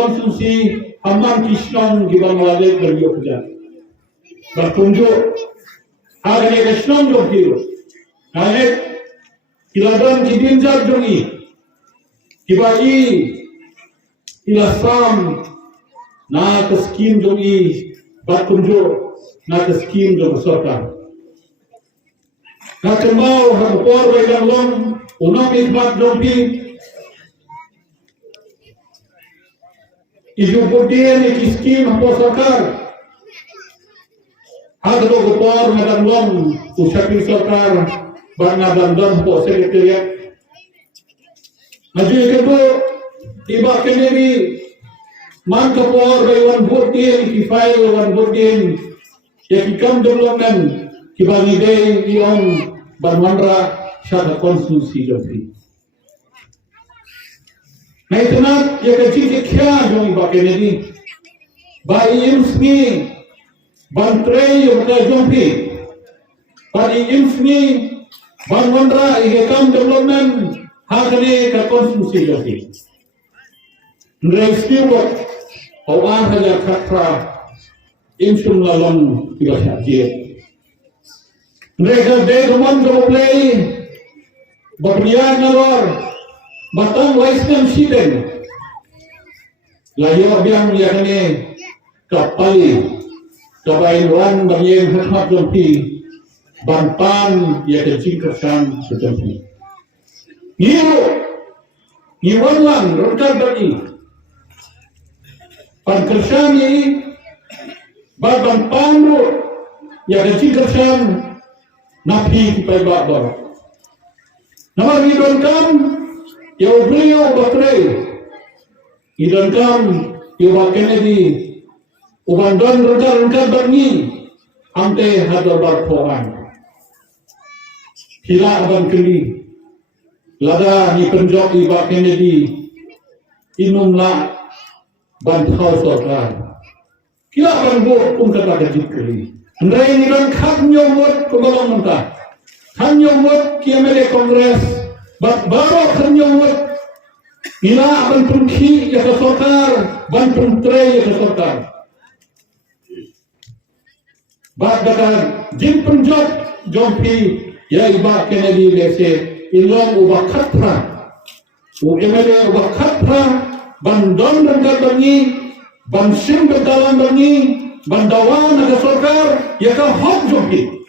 konsumsi Hamam Kishnong di Bangladesh beryokja. Berkunjung hari ini Kishnong jokir. Hari kiladan kibinjar jongi. Kibai ilasam na keskim jongi berkunjung na keskim jong sorkan. Na kemau hangpor wegang long unam ikmat jompi. Isu budin ikiskim hampo sarkar. Agdo gopor ngadan long usapin sarkar bana dandam hampo sekretariat. Maju kedo tiba keneri man kapor baywan budin kifail wan budin yakikam development kibagi day iong banwandra syada konstitusi jompi. Nah itu nak ya kecil kecil jom ibadah ini, bayi imsni, bantrei yang kita jompi, bayi imsni, banwandra ikam development hakne ka konstitusi jompi. Nreski buat orang hajar katra imsum lalon tidak sakit. Mereka deguman doplay, berniat ngalor. Batang waiskan siden, layor biang yakni kapali, kabain wan bagien hakmat jompi, banpan ya kecil kersan sejompi. Ngiwan wan rengkar bagi, pan kersan ini, banpan ya kecil kersan napi kipai bakbar. Nama ngidon kam. Yang beliau baterai, idan kam, yang Kennedy, ubandon rengkar berni, ante hadar berporan. Hila aban keli, lada ni penjok iba Kennedy, inumlah bantau sorkan. Kila aban buat pun kata kajik keli. Andai ni dan khat nyomot kebalang mentah, khat nyomot kiamele kongres. Baru kenyawat ila ban pungki ya kesorkar ban puntre ya kesorkar badakan jin penjot jompi ya iba Kennedy lese ilong uba khatra u emele uba khatra ban don rengkar bangi ban sim berdalam bangi ban dawan ya kesorkar ya ke hok jompi